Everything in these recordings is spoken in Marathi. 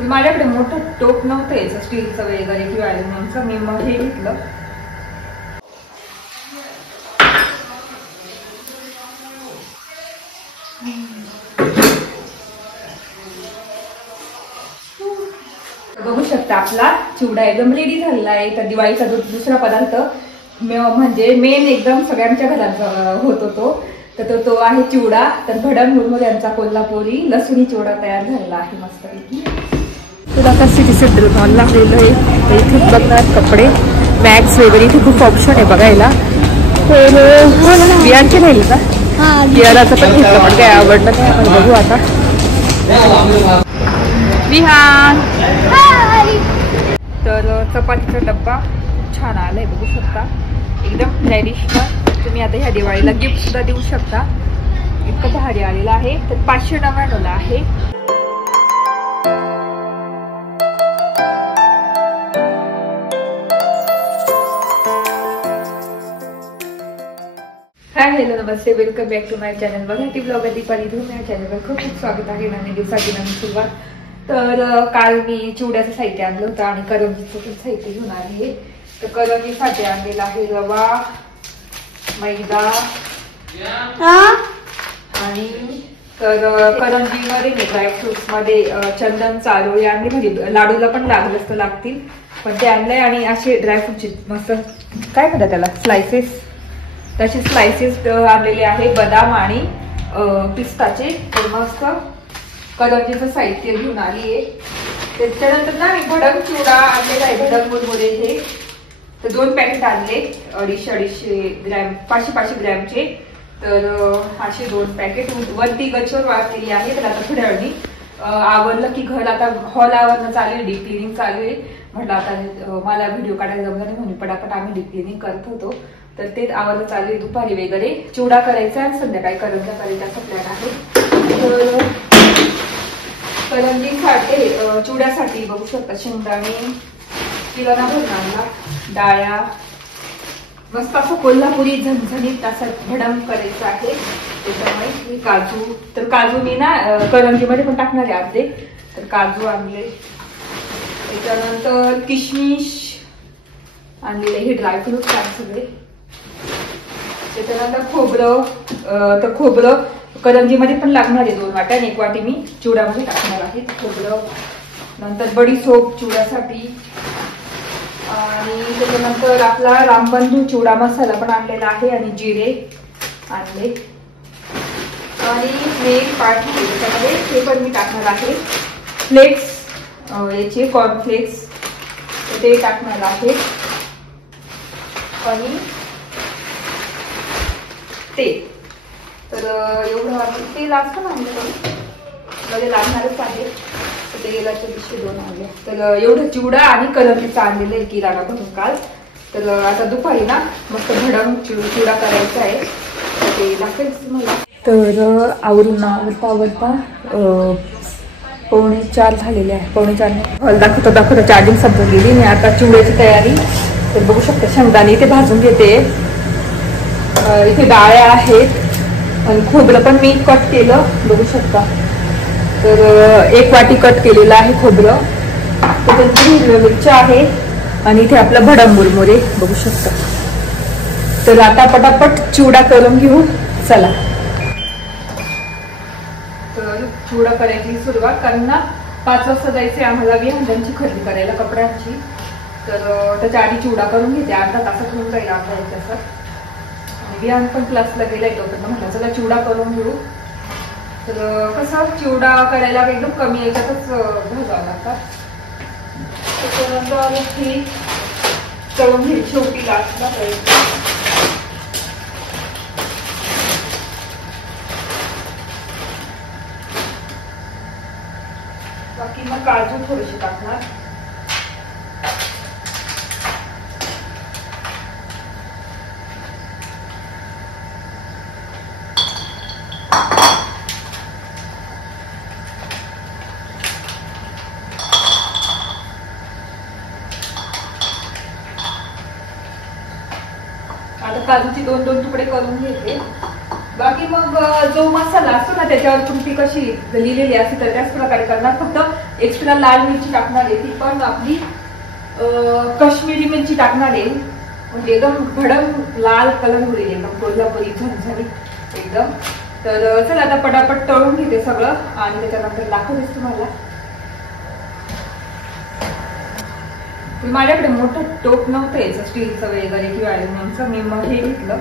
माझ्याकडे मोठं टोप नव्हतं याचं स्टीलचं वगैरे किंवा अॅल्युमिनियमचं, मी मग हे घेतलं. बघू शकता आपला चिवडा एकदम रेडी झालेला आहे. तर दिवाळीचा दुसरा पदार्थ म्हणजे मेन एकदम सगळ्यांच्या घरात होत होतो, तर तो आहे चिवडा. तर भडंग मुरमुरे यांचा कोल्हापुरी लसुणी चिवडा तयार झालेला आहे मस्तपैकी. तर आता सिटी सेंटर मॉल लागलेलं आहे. इथे बघणार कपडे बॅग्स वगैरे, इथे खूप ऑप्शन आहे बघायला. तर बियांचे राहील का? बियाराचं पण घेतलं पण काय आवडलं नाही आपण, बघू आता. विहान तर चपातीचा डब्बा छान आलाय बघू शकता, एकदम ट्रॅडिशनल. तुम्ही आता ह्या दिवाळीला गिफ्ट सुद्धा देऊ शकता, इतकं भारी आलेलं आहे. तर 599 आहे. हाय हॅलो नमस्ते, welcome back to my channel Marathi blogger Deepali Dhoom. या चॅनलवर खूप खूप स्वागत आहे. नवीन दिवसाची नवीन सुरुवात. तर काल मी चिवड्याचं साहित्य आणलं होतं आणि करंजीचं पण साहित्य घेऊन आले. तर करंजीसाठी आणलेला आहे रवा, मैदा आणि करंजीमध्ये ड्रायफ्रुट्स मध्ये चंदन, चारोळी आणली, म्हणजे लाडूला पण लागलं तर लागतील पण ते आणलंय. आणि असे ड्रायफ्रुटचे मस्त काय म्हणतात त्याला स्लायसेस, तसे स्लायसेस आणलेले आहे, बदाम आणि पिस्ताचे. तर मस्त करंजीचं साहित्य घेऊन आली आहे. त्याच्यानंतर ना मी भडंग चिवडा आणलेला आहे, भडंग मुरमुरे हे. तर 2 पॅकेट आणले 250 ग्रॅम, 500 ग्रॅमचे. तर असे 2 पॅकेट वरती गच्चीवर वाळलेली आहे. तर आता थोड्या वेळी आवरलं की घर आता हॉल आवरणं चालू आहे, डीप क्लिनिंग चालू आहे. म्हटलं आता मला व्हिडिओ काढायला जमलं नाही म्हणून पटापट आम्ही डीप क्लिनिंग करत होतो. तर ते आवडलं चालू आहे. दुपारी वगैरे चिवडा करायचा आणि संध्याकाळी करंजा करायचा प्लॅन आहे. करंजीसाठी चिवड्यासाठी बघू शकता शेंगदाणे किराणा भरून आणला, डाळ्या, मस्त असं कोल्हापुरी झणझणीत असं भडंग करायचं आहे. त्याच्यामुळे काजू, तर काजू मी ना करंजीमध्ये पण टाकणार आहे अर्धे, तर काजू आणले. त्याच्यानंतर किशमिश आणलेले, हे ड्रायफ्रुट्स आहेत सगळे. त्याच्यानंतर खोबरं, तर खोबरं करंजीमध्ये पण लागणार आहे 2 वाट्या, 1 वाटी मी चिवड्यामध्ये टाकणार आहे खोबरं. नंतर बडीशोप चिवड्यासाठी. आणि त्याच्यानंतर आपला रामबंधू चिवडा मसाला पण आणलेला आहे आणि जिरे आणले. आणि मेन पाठी त्याच्यामध्ये ते पण मी टाकणार आहे, फ्लेक्स याचे कॉर्नफ्लेक्स ते टाकणार आहे. आणि तेल, तर एवढं तेल असतं ना मध्ये लागणारच आहे. तर तेलाच्या दिवशी 2 आणले. तर एवढं चिवडा आणि करंजीचं आणलेलं आहे किराणा भरून काल. तर आता दुपारी ना मस्त भडंग चिवडा करायचा आहे, ते दाखवेल तुम्हाला. तर आवरून आवडता 3:45 झालेले आहे. 3:45 हॉल दाखवता चार्जिंग संपून गेली. आणि आता चिवड्याची तयारी. तर बघू शकता शेंगदाणे इथे भाजून घेते, इथे डाळ्या आहेत आणि खोबरं पण मी कट केलं बघू शकता. तर 1 वाटी कट केलेलं आहे खोबरं. त्याच्यात हिरव्या मिरच्या आहे आणि इथे आपलं भडंग मुरमुरे बघू शकता. तर आता पटापट चिवडा करून घेऊ चला. तर चिवडा करायची सुरुवात, कारण ना 5 वाजता जायचे आम्हाला विहांची खरेदी करायला कपड्यांची. तर त्याच्या आधी चिवडा करून घेते, अर्धा तासात होऊन जाईल, अर्धा 1 तासात. विहान पण क्लासला गेलाय तोपर्यंत म्हटलं चला चिवडा करून घेऊ. तर कसं चिवडा करायला एकदम कमी याच्यातच भाजावं लागतात. त्याच्यानंतर ही तळून घ्यायची शेवटी लास्टला करायची. बाकी मग काजू थोडेसे टाकणार. आता काजूचे 2-2 तुकडे करून घेते. बाकी मग जो मसाला असतो ना त्याच्यावर तुमची कशी लिहिलेली असते तर त्याच प्रकारे करणार. फक्त एक्स्ट्रा लाल मिरची टाकणार आहे, ती पण आपली काश्मीरी मिरची टाकणार आहे, म्हणजे एकदम भडक लाल कलर होईल, एकदम कोल्हापुरी झणझणीत एकदम. तर चला आता पटापट तळून घेते सगळं आणि त्याच्यानंतर दाखवतेच तुम्हाला. माझ्याकडे मोठं टोप नव्हतं याचं स्टीलचं वगैरे किंवा अल्युमिनियमचं, मी मग हे घेतलं.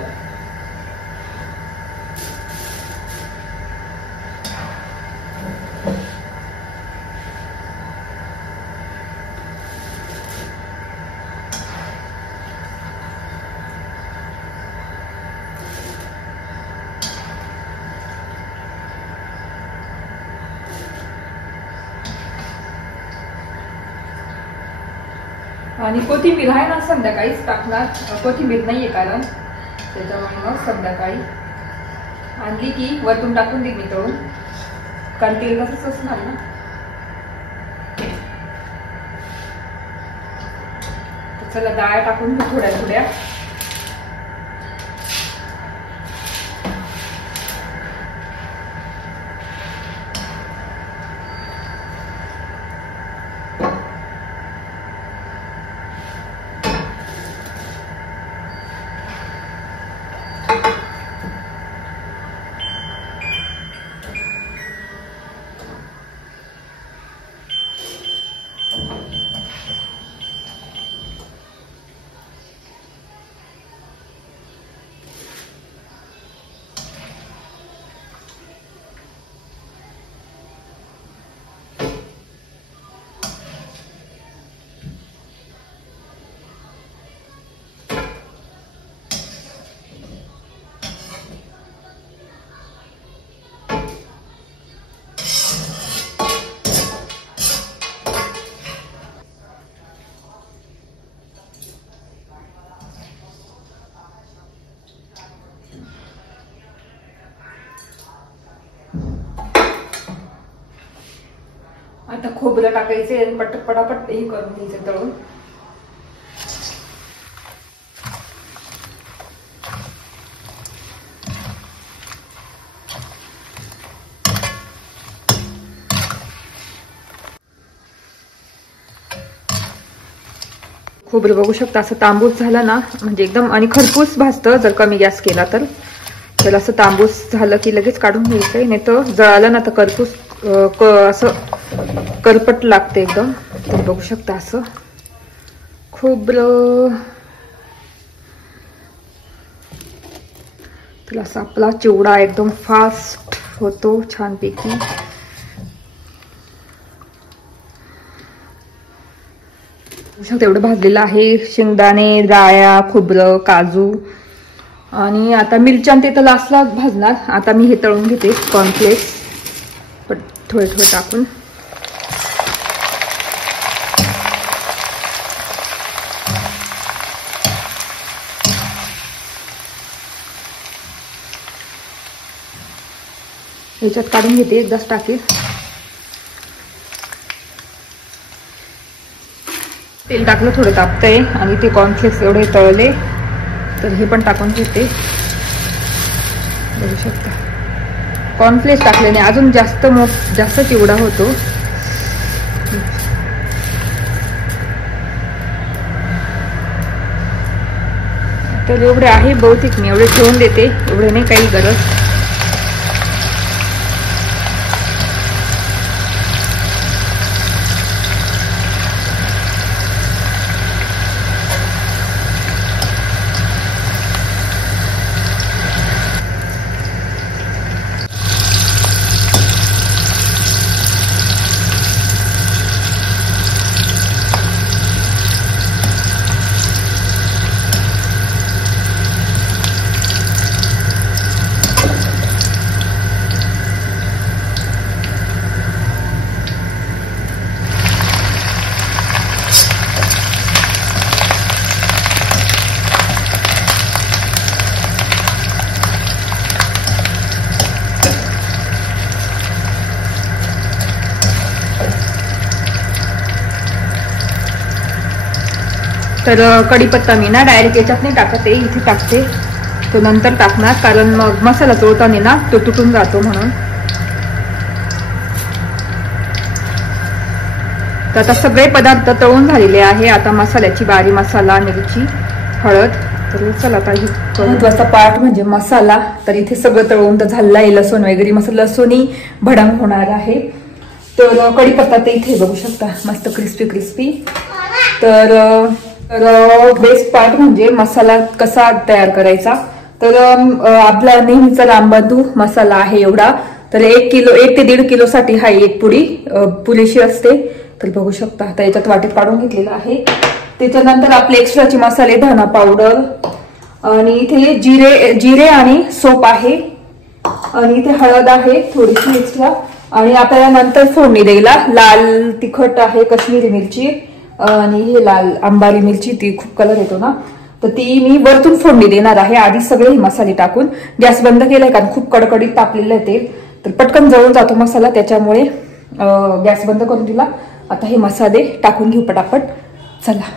आणि कोथिंबीर आहे ना संध्याकाळीच टाकणार, कोथिंबीर नाहीये कारण, त्याच्यामुळे मग संध्याकाळी आणली की वरतून टाकून देईन मी तळून, कारण तेल कसंच असणार ना. चला डाळ टाकून घेऊ थोड्या थोड्या. आता खोबरं टाकायचे आणि पटापट हे करून घ्यायचं तळून. खोबरं बघू शकता असं तांबूस झाला ना, म्हणजे एकदम आणि खरपूस भाजतं जर कमी गॅस केला तर. त्याला असं तांबूस झालं की लगेच काढून घ्यायचंय, नाही तर जळालं ना तर खरपूस असं करपट लागते एकदम. तर बघू शकता असं खोबरं. तर असा आपला चिवडा एकदम फास्ट होतो छानपैकी. एवढं भाजलेलं आहे, शेंगदाणे, डाळ्या, खोबरं, काजू आणि आता मिरच्या ते तर लास्टला भाजणार. आता मी हे तळून घेते कॉर्नफ्लेक्स थोडे थोडे टाकून. ह्याच्यात काढून घेते, एकदाच टाकेल. तेल टाकलं थोडं तापतंय आणि ते कॉर्नफ्लेक्स एवढे तळले तर हे पण टाकून घेते. बघू शकता कॉर्नफ्लेक्स टाकल्याने अजून जास्त चिवडा होतो. तर एवढे आहे बहुतेक, मी एवढे ठेवून देते, एवढे नाही काही गरज. तर कढीपत्ता मी ना डायरेक्ट याच्यात नाही टाकते, इथे टाकते, तो नंतर टाकणार, कारण मग मसाला चोळताना ना तो तुटून जातो म्हणून. तर आता सगळे पदार्थ तळून झालेले आहे. आता मसाल्याची बारी, मसाला, मिरची, हळद. तर चला आता ही महत्वाचा पार्ट म्हणजे मसाला. तर इथे सगळं तळून तर झालेलं आहे. लसूण वगैरे मसाला, लसूणी भडंग होणार आहे. तर कढीपत्ता ते इथे बघू शकता मस्त क्रिस्पी क्रिस्पी. तर बेस्ट पार्ट म्हणजे मसाला कसा तयार करायचा. तर आपला नेहमीचा रामबंधू मसाला आहे एवढा. तर 1 ते 1.5 किलो साठी हा एक पुडी पुरेशी असते. तर बघू शकता आता याच्यात वाटीत काढून घेतलेला आहे. त्याच्यानंतर आपले एक्स्ट्राचे मसाले, धना पावडर आणि इथे जिरे आणि सोप आहे. आणि इथे हळद आहे थोडीशी एक्स्ट्रा. आणि आता यानंतर फोडणी द्यायला लाल तिखट आहे, काश्मीरी मिरची आणि हे लाल अंबारी मिरची, ती खूप कलर येतो ना, तर ती मी वरतून फोडणी देणार आहे. आधी सगळे मसाले टाकून गॅस बंद केलाय कारण खूप कडकडीत तापलेलं आहे तेल. तर पटकन जळून जातो मसाला, त्याच्यामुळे गॅस बंद करून दिला. आता हे मसाले टाकून घेऊ पटापट. चला.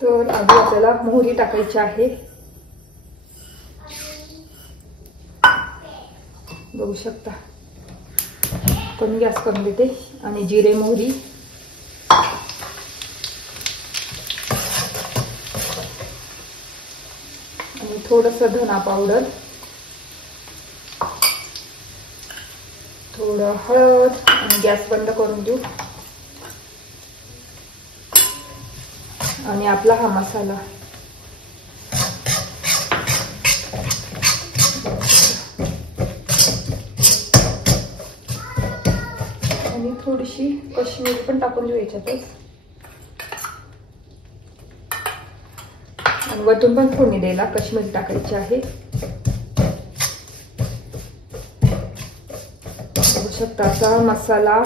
तर आधी आपल्याला मोहरी टाकायची आहे. बघू शकता कमी गॅस करून देते. आणि जिरे, मोहरी, आणि थोडंसं धना पावडर, थोडं हळद आणि गॅस बंद करून देऊ. आणि आपला हा मसाला आणि थोडीशी कश्मीरी पण टाकून देऊ याच्यातच. आणि वरतून पण फोडणी द्यायला कश्मीरी टाकायची आहे. बघू शकता असा मसाला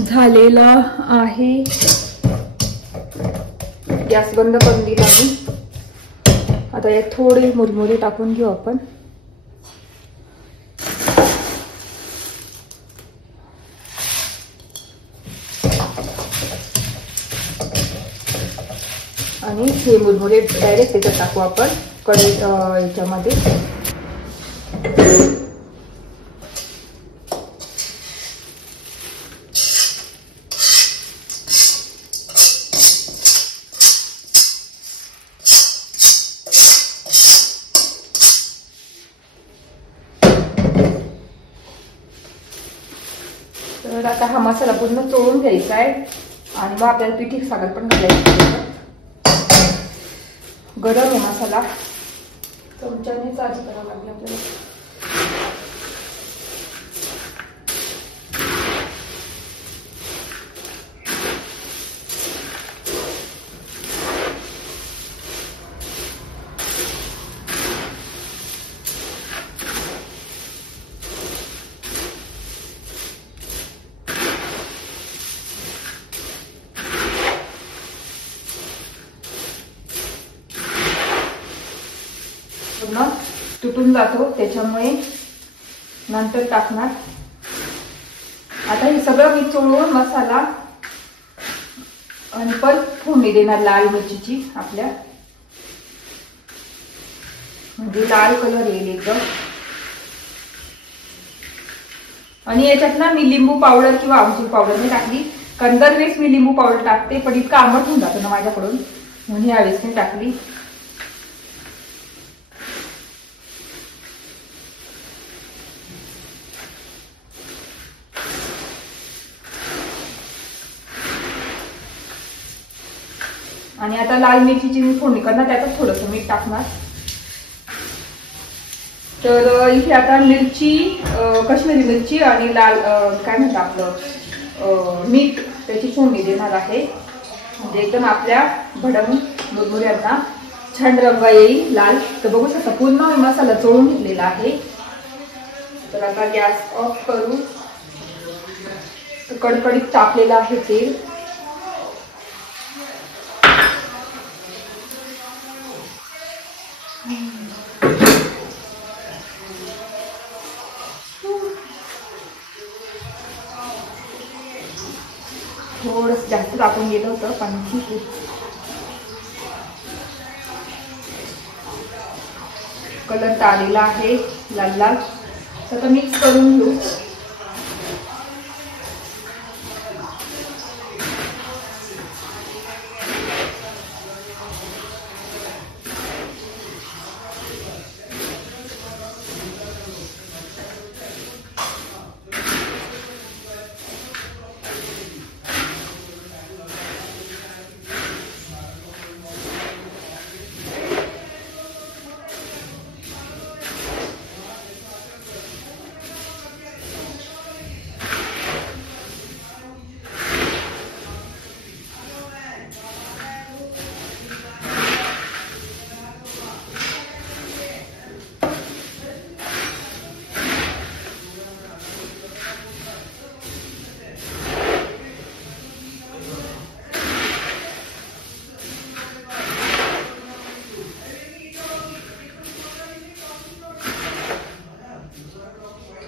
झालेला आहे. गॅस बंद करून दिला मी. आता यात थोडी मुरमुरी टाकून घेऊ आपण. आणि हे मुरमुरे डायरेक्ट त्याच्यात टाकू आपण याच्यामध्ये. तर आता हा मसाला पूर्ण चोळून घ्यायचा आहे. आणि मग आपल्याला पिठी साखर पण घालायची. गरम आहे मसाला, चमच्याने चार्ज करावा लागेल आपल्याला. पूर्ण तुटून जातो, त्याच्यामुळे नंतर टाकणार. आता हे सगळं मी चोळून मसाला आणि परत फोडणी देणार लाल मिरचीची आपल्या, म्हणजे लाल कलर येईल एकदम. आणि याच्यात ना मी लिंबू पावडर किंवा आमचूर पावडर नाही टाकली, कारण दरवेळेस मी लिंबू पावडर टाकते पण इतका आंबट होऊन जातो ना माझ्याकडून, म्हणून यावेळेस मी टाकली. आणि आता लाल मिरचीची मी फोडणी करणार, त्यातच थोडंसं मीठ टाकणार. तर इथे आता मिरची, काश्मीरी मिरची आणि लाल काय म्हणतात आपलं मीठ, त्याची फोडणी देणार आहे. म्हणजे एकदम आपल्या भडंग मुरमुऱ्यांना छान रंग येईल लाल. तर बघू शकता पूर्ण मसाला चोळून घेतलेला आहे. तर आता गॅस ऑफ करू. कडकडीत तापलेला आहे तेल. थोडंसं जास्त टाकून गेलं होतं पण ठीक आहे. कलर आलेला आहे लाल लाल. आता मिक्स करून घेऊ.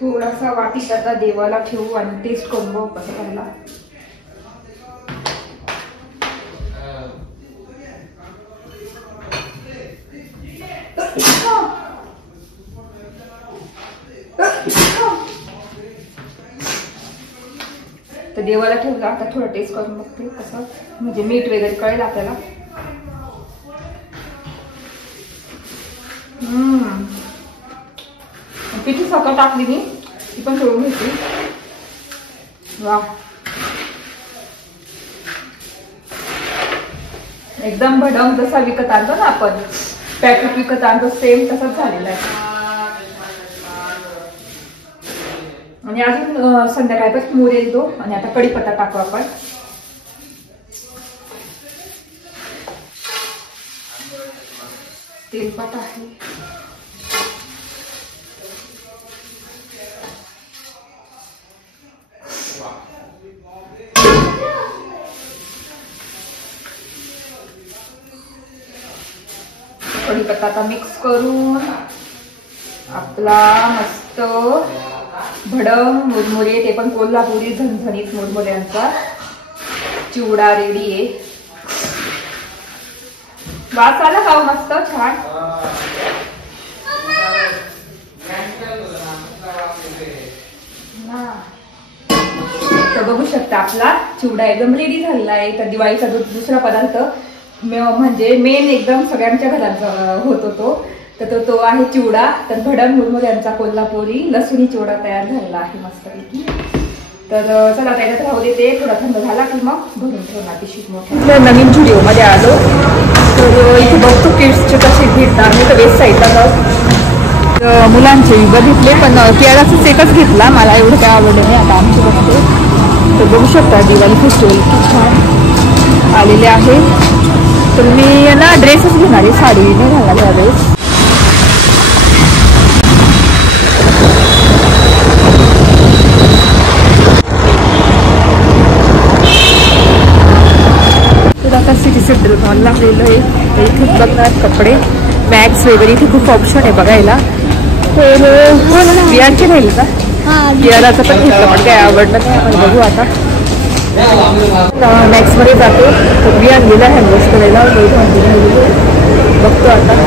थोडासा वाटीत आता देवाला ठेवू आणि टेस्ट करून बघू कसं करायला. तर देवाला ठेवला आता थोडं टेस्ट करून बघते कसं, म्हणजे मीठ वगैरे कळेल आपल्याला. पिठी साखर टाकली मी, ती पण सोडून घेतली. वा, एकदम भडंग जसा विकत आणतो ना आपण, पॅकेट विकत आणतो सेम तसंच झालेला आहे. आणि अजून संध्याकाळपर्यंत मोर येतो. आणि आता कढीपत्ता टाकू आपण. तेलपट आहे. कढीपत्ता आता मिक्स करून आपला मस्त भडंग मुरमुरे, ते पण कोल्हापुरी झणझणीत मुरमुऱ्यांचा चिवडा रेडी आहे. वास आला का मस्त छान. तर बघू शकता आपला चिवडा एकदम रेडी झालेला आहे. तर दिवाळीचा दुसरा पदार्थ म्हणजे मेन एकदम सगळ्यांच्या घरात होतो तो तो आहे चिवडा. तर भडंग मुरमुऱ्यांचा कोल्हापुरी लसुणी चिवडा तयार झालेला आहे मस्तपैकी. तर चला त्याच्यात राहू देते, थोडा थंड झाला की मग भरून ठेवणार पिशवीत मोठ्या. नवीन व्हिडिओमध्ये आलो. तर इथे बघतो किड्सचे कसे भेटतात. मी तर वेस्ट साईडला जाऊ. मुलांचे बघितले पण केळाचाच एकच घेतला, मला एवढं काय आवडलं नाही. आता आमचे बघते. तर बघू शकता दिवाळी फेस्टिवल खूप छान आलेले आहे. तर मी ना ड्रेसच घेणार आहे, साडी नाही घालणार यावेळेस. तर आता सिटी सेंटर मॉल लागलेलं आहे. इथे बघणार कपडे बॅग्स वगैरे, इथे खूप ऑप्शन आहे बघायला. तर बियांचे राहील का, बियालाचं पण घेतलं पण काय आवडलं नाही. बघू आता मॅक्स मध्ये जातो. तर बियान गेला हँडवॉश करायला, बघतो आता.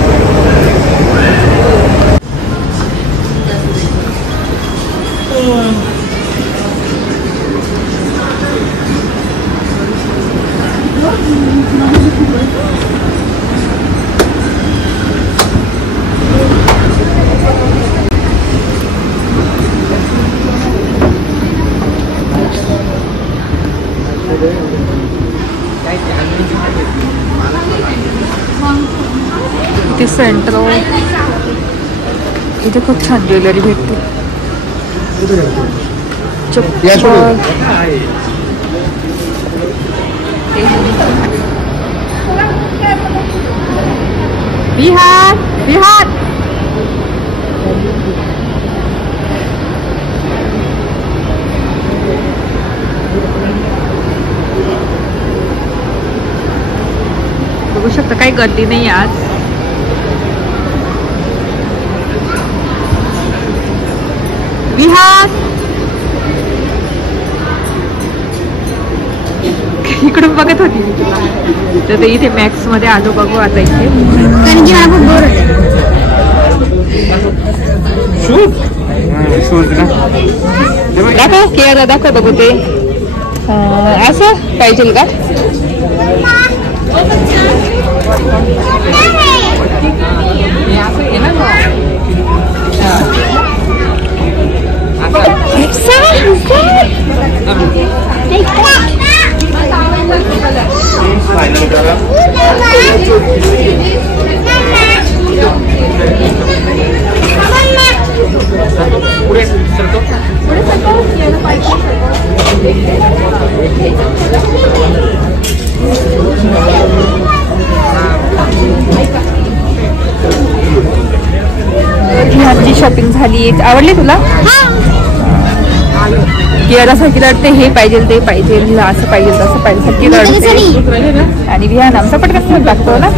इथे सेंटर इथे खूप छान ज्वेलरी भेटते. बिहार बिहार बघू शकता काही गर्दी नाही आज. बिहार इकडून बघत होती मी तुला. तर इथे मॅक्स मध्ये आलो. बघू आता इथे दाखव केअर दाखव. बघू ते असं पाहिजे का. आमची शॉपिंग झाली. आवडली तुला. कियाला सारखी रडते, हे पाहिजे ते पाहिजे, असं पाहिजे तसं पाहिजे, सारखी रडते. आणि विहान आमचा पटकन लागतो ना.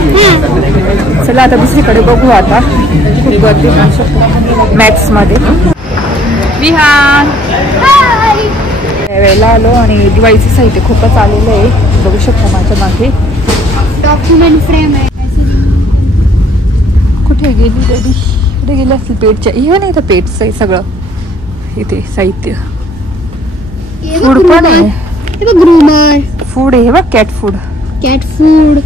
चला आता दुसरीकडे बघू. आता खूप गर्दी मॅक्स मध्ये. विहान वेळेला आलो आणि दिवाळीचं साहित्य खूपच आलेलं आहे. बघू शकता माझ्या मागे डॉक्युमेंट फ्रेम आहे. कुठे गेली बेबी? कुठे गेली असतील? पेटच्या हे नाही तर पेटचं आहे सगळं इथे साहित्य. फूड पण आहे. ग्रूमर फूड आहे बघ. Cat food. कॅट फूड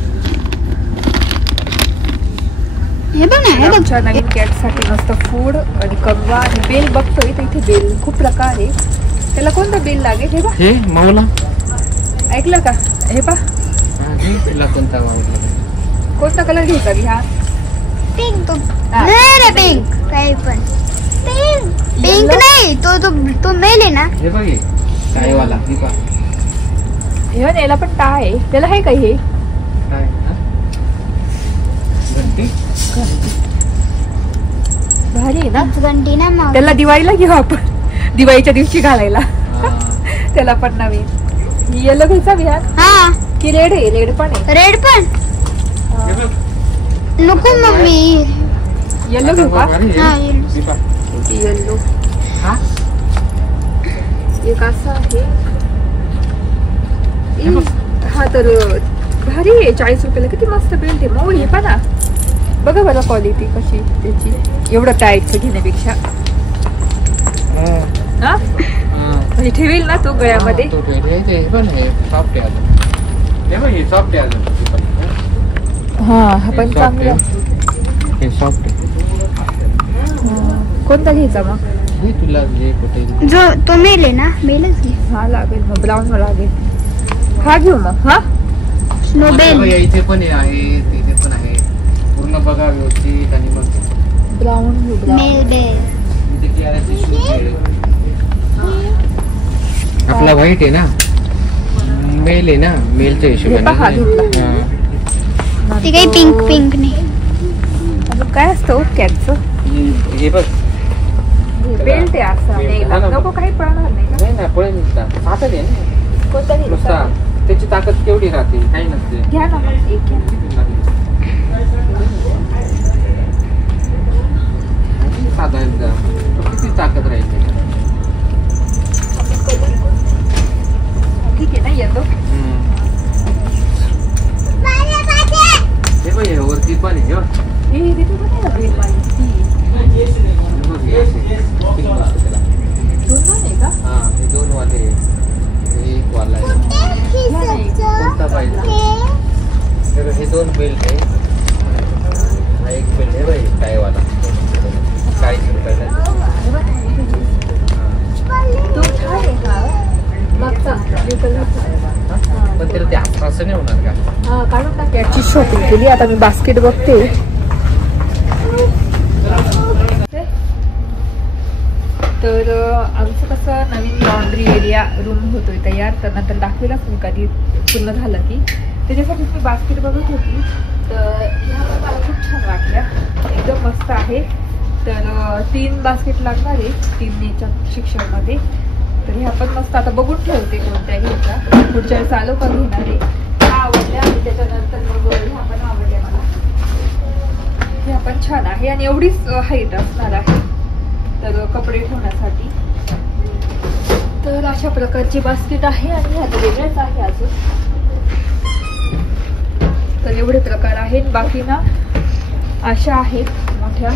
हे बघ ना. आमच्या नवीन कॅटसाठी मस्त फूड आणि कंगवा आणि बेल बघतोय तर इथे बेल खूप प्रकार आहे. त्याला कोणतं बेल लागेल हे बघ. हे मावला ऐकलं का? हे पा कोणता कोणता कलर घ्यायचा ह्या? पिंक. हा. नाही पिंक काही पण. पिंक नाही. तो मेल आहे ना. हे बघ काय वाला हे पा. हे याला पण टाय आहे. त्याला आहे काय हे? काय घंटी भारी आहे ना. घंटी ना मग. त्याला दिवाळीला घेऊ आपण. दिवाळीच्या दिवशी घालायला. त्याला पण नवीन येलो घ्यायचा विहान हा की रेड आहे? रेड पण आहे. रेड पण नको मम्मी. येलो घेऊ का? हा येलो एक असा आहे. हा तर भारी आहे. 40 रुपयाला किती मस्त बेल्ट आहे. मऊ हे पण बघा बरं क्वालिटी कशी त्याची. एवढं टाईटचं घेण्यापेक्षा हा म्हणजे ठेवील ना तो गळ्यामध्ये. हा पण चांगला. कोणता घ्यायचा मग? तुला जो तो मेल आहे ना. मेलच घे. हा लागेल मग. ब्राऊन लागेल. हा घेऊ मग. हा स्नोबेल इथे पण आहे तिथे पण आहे. पूर्ण बघा व्यवस्थित आणि मग ब्राऊन मेल बेल. आपला व्हाईट आहे ना. मेल आहे ना. मेलच्या हिशोबाने ते काही पिंक पिंक नाही. अजून काय असतं कॅटचं? हे बघ बेल्ट आहे असा. नको काही पळणार नाही का? नाही ना पळेल. ताकद आहे ना. कोणता घ्यायचा? त्याची ताकद केवढी राहते? काही नसते. घ्या ना मग एक घ्या. साधारण किती ताकद राहील? ठीक आहे ना. येतो हे बघ वरती पण आहे. तिथे पण आहे ना बेल वाली. दोन आहे का? हा हे 2 वाले. एक वाला आहे. कोणता पाहिजे? हे 2 बेल्ट आहे. हा एक बेल्ट आहे बाई. काय वाला 40 रुपयाला. तो छान आहे का? मागचा ब्लू कलरचा. पण त्याला ते असं नाही होणार का? हा काढून टाक. कॅटची शॉपिंग केली. आता मी बास्केट बघते. तर आमचं कसं नवीन लॉन्ड्री एरिया रूम होतोय तयार. तर नंतर दाखवेलच मी कधी पूर्ण झालं की. त्याच्यासाठी मी बास्केट बघत होती. तर ह्या पण मला खूप छान वाटल्या. एकदम मस्त आहे. तर 3 बास्केट लागणार आहे 3 याच्या शिक्षणामध्ये. तर ह्या पण मस्त. आता बघून ठेवते कोणत्या घ्यायचा. पुढच्या वेळेस आलो का घेणार आहे. ह्या आवडल्या आणि त्याच्यानंतर मग ह्या पण आवडल्या मला. ह्या पण छान आहे आणि एवढीच हाईट असणार आहे. तर कपडे ठेवण्यासाठी. तर अशा प्रकारची बास्केट आहे आणि ह्या वेगळ्याच आहे अजून. तर एवढे प्रकार आहेत. बाकी ना अशा आहेत मोठ्या.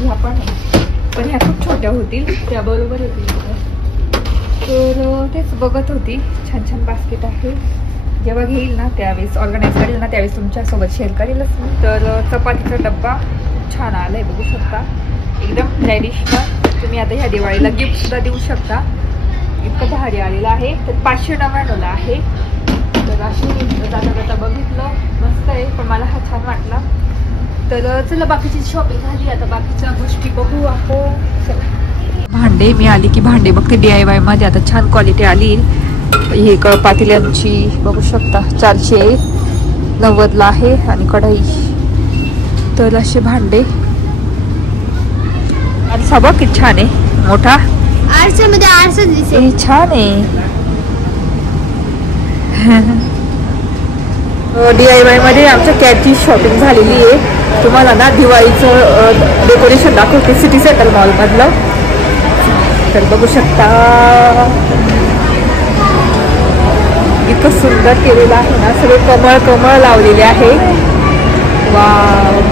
ह्या पण पण ह्या खूप छोट्या होतील. त्या बरोबर येतील. तर तेच बघत होती. छान छान बास्केट आहे. जेव्हा घेईल ना त्यावेळेस ऑर्गनाईज करेल ना त्यावेळेस तुमच्यासोबत शेअर करेलच मी. तर चपातीचा डब्बा छान आलाय बघू शकता. एकदम ट्रॅडिशनल. तुम्ही आता ह्या दिवाळीला गिफ्ट सुद्धा देऊ शकता. इतकं भारी आलेलं आहे. तर 599 आहे. तर अशी जाता जाता बघितलं मस्त आहे. पण मला हा छान वाटला. तर चला बाकीची शॉपिंग झाली. आता बाकीच्या गोष्टी बघू आपण. भांडे मी आली की भांडे बघते DIY मध्ये. आता छान क्वालिटी आली. ही पातेल्यांची बघू शकता 490 ला आहे. आणि कढई. तर असे भांडे. आरसा बघ किती छान आहे. मोठा आरशामध्ये आरसा दिसेल. छान आहे. DIY मध्ये आमच्या कॅटची शॉपिंग झालेली आहे. तुम्हाला ना दिवाळीचं डेकोरेशन दाखवते सिटी सेंटर मॉल मधलं. तर बघू शकता इतकं सुंदर केलेलं आहे ना, सगळे कमळ कमळ लावलेले आहे. वाव.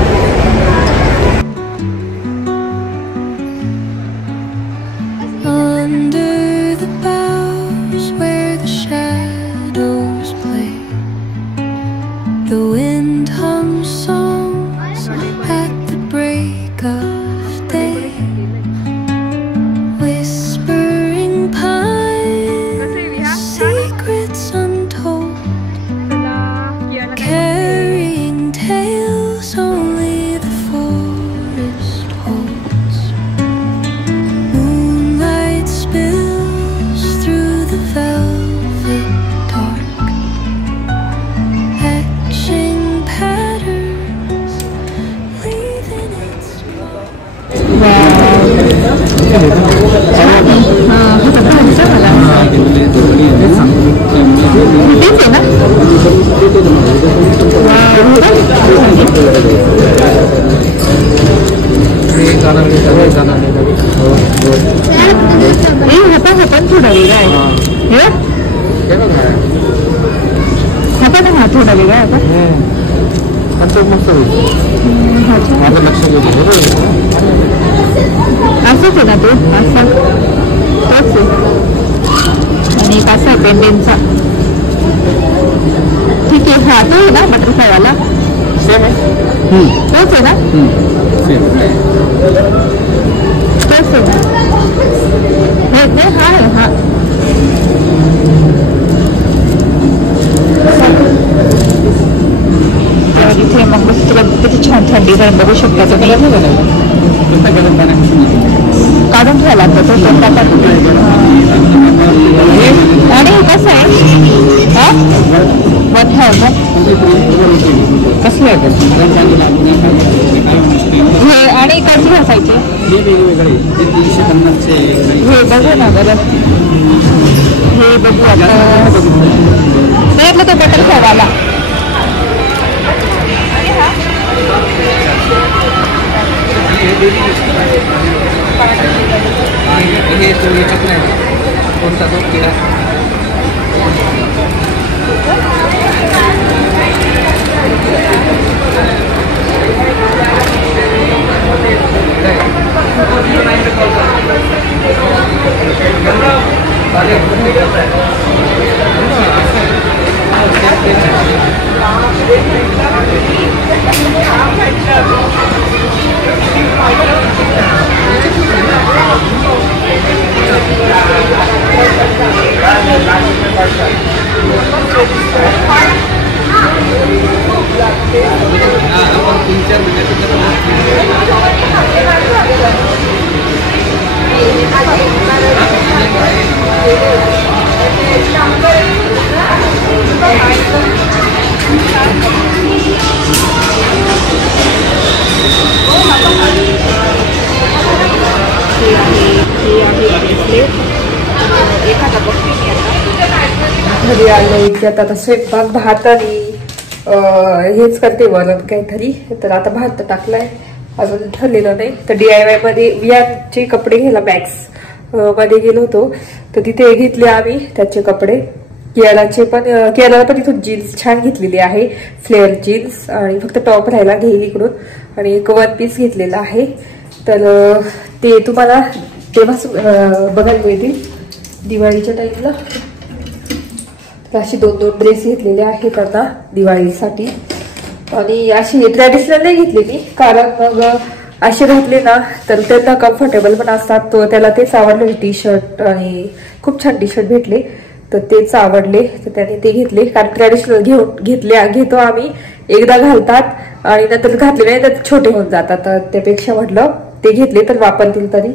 थोडा वेगळा आहे असंच आहे ना तो असा तोच आणि एक असा पेंडेंटचा. ठीक आहे. हा तो आहे ना बटरफ्लायवाला तोच आहे ना तोच आहे ना हा आहे हा. इथे मग तुला किती छान छान डिझाईन बघू शकता तुम्ही. काढून घ्यायला लागतं तो आणि कसं आहे 1000 कसं आहे हे आणि कशी असायची हे बघू ना बरं. हे बघू आता त्यातलं तो बटर फ्लायवाला हे तो याच्यात नाही कोणता तो किडा घरी आलो की आता स्वयंपाक भात आणि हेच करते वरण काहीतरी. तर आता भात टाकलाय अजून ठरलेलं नाही. तर DIY मध्ये वियांचे कपडे घ्यायला मॅक्स मध्ये गेलो होतो तर तिथे घेतले आम्ही त्याचे कपडे. केरळला पण इथून जीन्स छान घेतलेली आहे फ्लेअर जीन्स आणि फक्त टॉप राहायला घेईल इकडून आणि एक 1 पीस घेतलेला आहे. तर ते तुम्हाला तेव्हा बघायला मिळतील दिवाळीच्या टाईमला. तर अशी 2-2 ड्रेस घेतलेले आहेत त्यांना दिवाळीसाठी आणि अशी ट्रॅडिशनल नाही घेतली मी कारण मग असे घातले ना तर त्यांना कम्फर्टेबल पण असतात. तो त्याला तेच आवडले टी शर्ट आणि खूप छान टी शर्ट भेटले तर तेच आवडले तर त्याने ते घेतले. कारण ट्रॅडिशनल घेतो आम्ही एकदा घालतात आणि नंतर घातले नाही तर छोटे होऊन जातात. तर त्यापेक्षा म्हटलं ते घेतले तर वापरतील तरी.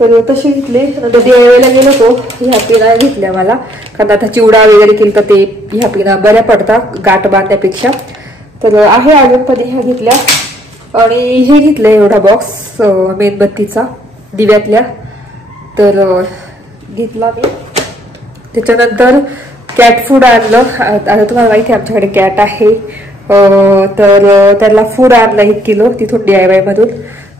तर तसे घेतले. नंतर DIYला गेलो तो ह्या पिना घेतल्या मला कारण आता चिवडा वगैरे केलं तर ते ह्या पिना बऱ्या पडतात गाठ बांधण्यापेक्षा. तर आहे अजून पण ह्या घेतल्या आणि हे घेतलं एवढा बॉक्स मेणबत्तीचा दिव्यातल्या तर घेतला मी. त्याच्यानंतर कॅट फूड आणलं. आता तुम्हाला माहिती आहे आमच्याकडे कॅट आहे तर त्याला फूड आणलं 1 किलो तिथून DIY मधून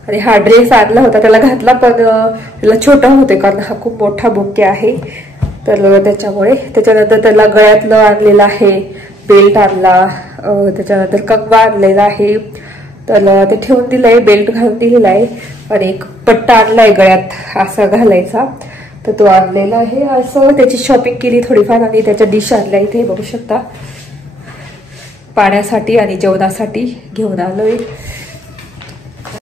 आणि हा ड्रेस आणला होता, त्याला घातला पण त्याला छोटा होते कारण हा खूप मोठा बुके आहे, तर त्याच्यामुळे. त्याच्यानंतर त्याला गळ्यातलं आणलेलं आहे, बेल्ट आणला, त्याच्यानंतर कंगवा आणलेला आहे, तर ते ठेवून दिलंय, बेल्ट घालून दिलेला आहे. आणि एक पट्टा आणलाय गळ्यात असा घालायचा, तर तो आणलेला आहे. असं त्याची शॉपिंग केली थोडीफार. आणि त्याच्या डिश आणल्या इथे बघू शकता, पाण्यासाठी आणि जेवणासाठी घेऊन आलोय.